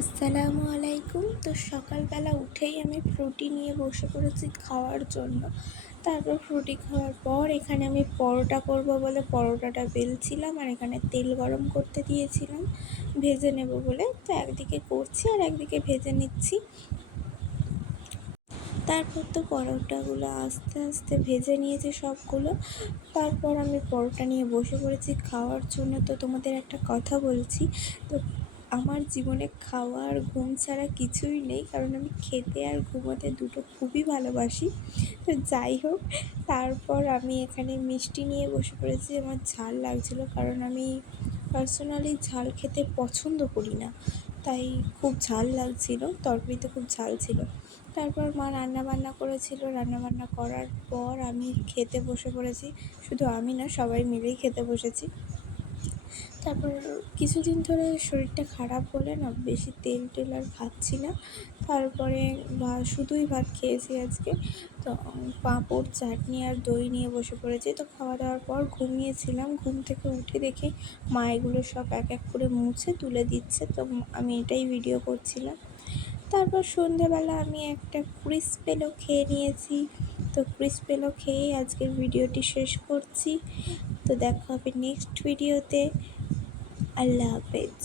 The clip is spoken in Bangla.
আসসালামু আলাইকুম। তো সকালবেলা উঠেই আমি ফ্রুটি নিয়ে বসে পড়েছি খাওয়ার জন্য। তারপর ফ্রুটি খাওয়ার পর এখানে আমি পরোটা করব বলে পরোটাটা বেলছিলাম, আর এখানে তেল গরম করতে দিয়েছিলাম ভেজে নেব বলে। তো একদিকে করছি আর একদিকে ভেজে নিচ্ছি। তারপর তো পরোটাগুলো আস্তে আস্তে ভেজে নিয়েছি সবগুলো। তারপর আমি পরোটা নিয়ে বসে পড়েছি খাওয়ার জন্য। তো তোমাদের একটা কথা বলছি, তো আমার জীবনে খাওয়া আর ঘুম ছাড়া কিছুই নেই, কারণ আমি খেতে আর ঘুমোতে দুটো খুবই ভালোবাসি। তো যাই হোক, তারপর আমি এখানে মিষ্টি নিয়ে বসে পড়েছি। আমার ঝাল লাগছিলো, কারণ আমি পার্সোনালি ঝাল খেতে পছন্দ করি না, তাই খুব ঝাল লাগছিলো, তরকারিতে খুব ঝাল ছিল। তারপর মা রান্নাবান্না করেছিল, রান্নাবান্না করার পর আমি খেতে বসে পড়েছি। শুধু আমি না, সবাই মিলেই খেতে বসেছি। তারপর কিছুদিন ধরে শরীরটা খারাপ বলে না বেশি তেল টেল আর খাচ্ছি না। তারপরে শুধুই ভাত খেয়েছি আজকে। তো পাঁপড়, চাটনি আর দই নিয়ে বসে পড়েছি। তো খাওয়া দাওয়ার পর ঘুমিয়েছিলাম। ঘুম থেকে উঠে দেখি মা এগুলো সব এক এক করে মুছে তুলে দিচ্ছে। তো আমি এটাই ভিডিও করছিলাম। তারপর সন্ধ্যেবেলা আমি একটা ক্রিসপেলো খেয়ে নিয়েছি। তো ক্রিসপেলো খেয়েই আজকের ভিডিওটি শেষ করছি। তো দেখা হবে নেক্সট ভিডিওতে। আল্লাহ হাফেজ।